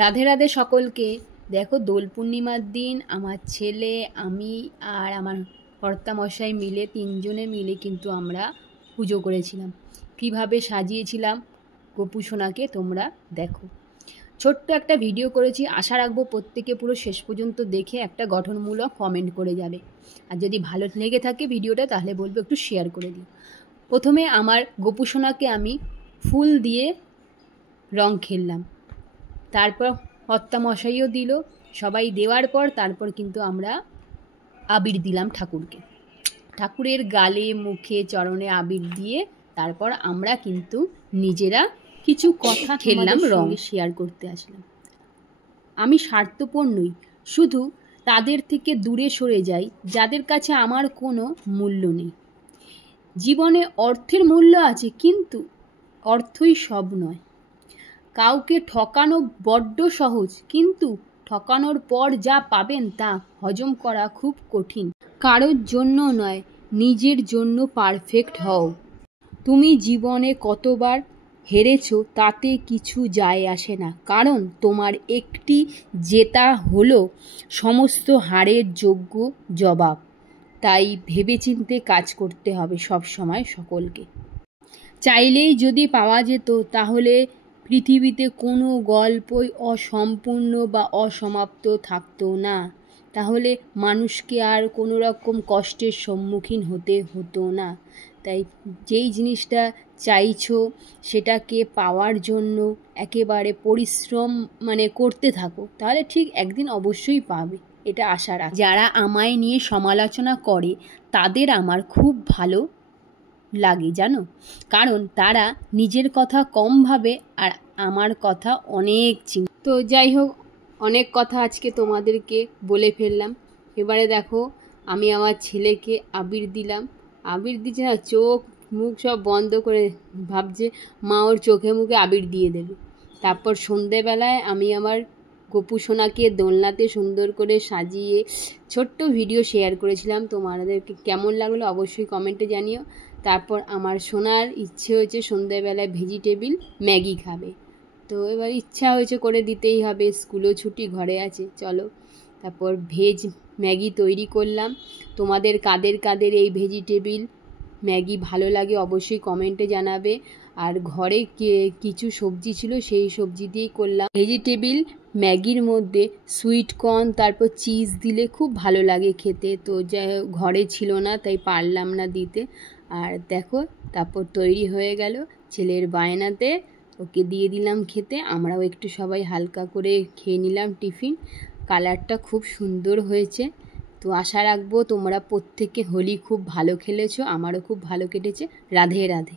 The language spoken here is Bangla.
রাধে রাধে সকলকে। দেখো, দোল পূর্ণিমার দিন আমার ছেলে, আমি আর আমার কর্তামশাই মিলে তিনজনে মিলে কিন্তু আমরা পুজো করেছিলাম। কিভাবে সাজিয়েছিলাম গোপু সোনাকে তোমরা দেখো। ছোট্ট একটা ভিডিও করেছি, আশা রাখবো প্রত্যেকে পুরো শেষ পর্যন্ত দেখে একটা গঠনমূলক কমেন্ট করে যাবে। আর যদি ভালো লেগে থাকে ভিডিওটা তাহলে বলবো একটু শেয়ার করে দিও। প্রথমে আমার গোপু সোনাকে আমি ফুল দিয়ে রং খেললাম, তারপর কর্তামশাইও দিল। সবাই দেওয়ার পর তারপর কিন্তু আমরা আবির দিলাম ঠাকুরকে। ঠাকুরের গালে, মুখে, চরণে আবির দিয়ে তারপর আমরা কিন্তু নিজেরা কিছু কথা খেললাম, রং শেয়ার করতে আসলাম। আমি স্বার্থপর নই, শুধু তাদের থেকে দূরে সরে যাই যাদের কাছে আমার কোনো মূল্য নেই। জীবনে অর্থের মূল্য আছে, কিন্তু অর্থই সব নয়। কাউকে ঠকানো বড্ড সহজ, কিন্তু ঠকানোর পর যা পাবেন তা হজম করা খুব কঠিন। কারোর জন্য নয়, নিজের জন্য পারফেক্ট হও। তুমি জীবনে কতবার হেরেছো তাতে কিছু যায় আসে না, কারণ তোমার একটি জেতা হলো সমস্ত হারের যোগ্য জবাব। তাই ভেবেচিন্তে কাজ করতে হবে সব সময় সকলকে। চাইলেই যদি পাওয়া যেত তাহলে পৃথিবীতে কোনো গল্পই অসম্পূর্ণ বা অসমাপ্ত থাকতো না। তাহলে মানুষকে আর কোনো রকম কষ্টের সম্মুখীন হতে হতো না। তাই যেই জিনিসটা চাইছো সেটাকে পাওয়ার জন্য একেবারে পরিশ্রম করতে থাকো, তাহলে ঠিক একদিন অবশ্যই পাবে, এটা আশা রাখ। যারা আমায় নিয়ে সমালোচনা করে তাদের আমার খুব ভালো লাগে জানো, কারণ তারা নিজের কথা কম ভাবে আর আমার কথা অনেক চিন্তা। তো যাই হোক, অনেক কথা আজকে তোমাদেরকে বলে ফেললাম। এবারে দেখো, আমি আমার ছেলেকে আবির দিলাম। আবির দিচ্ছে না, চোখ মুখ সব বন্ধ করে ভাবছে মা ওর চোখে মুখে আবির দিয়ে দেবে। তারপর সন্ধেবেলায় আমি আমার গোপু সোনাকে দোলনাতে সুন্দর করে সাজিয়ে ছোট্ট ভিডিও শেয়ার করেছিলাম। তোমাদেরকে কেমন লাগলো অবশ্যই কমেন্টে জানিও। তারপর আমার সোনার ইচ্ছে হয়েছে সন্ধ্যাবেলায় ভেজিটেবিল ম্যাগি খাবে, তো এবার ইচ্ছা হয়েছে করে দিতেই হবে, স্কুলও ছুটি, ঘরে আছে, চলো। তারপর ভেজ ম্যাগি তৈরি করলাম। তোমাদের কাদের কাদের এই ভেজিটেবিল ম্যাগি ভালো লাগে অবশ্যই কমেন্টে জানাবে। আর ঘরে কিছু সবজি ছিল, সেই সবজি দিয়েই করলাম ভেজিটেবিল ম্যাগির মধ্যে সুইট কর্ন তারপর চিজ দিলে খুব ভালো লাগে খেতে। তো যাই হোক, ঘরে ছিল না তাই পারলাম না দিতে। আর দেখো, তারপর তৈরি হয়ে গেল, ছেলের বায়নাতে ওকে দিয়ে দিলাম খেতে। আমরাও একটু সবাই হালকা করে খেয়ে নিলাম টিফিন। কালারটা খুব সুন্দর হয়েছে। তো আশা রাখবো তোমরা প্রত্যেকে হোলি খুব ভালো খেলেছো, আমারও খুব ভালো কেটেছে। রাধে রাধে।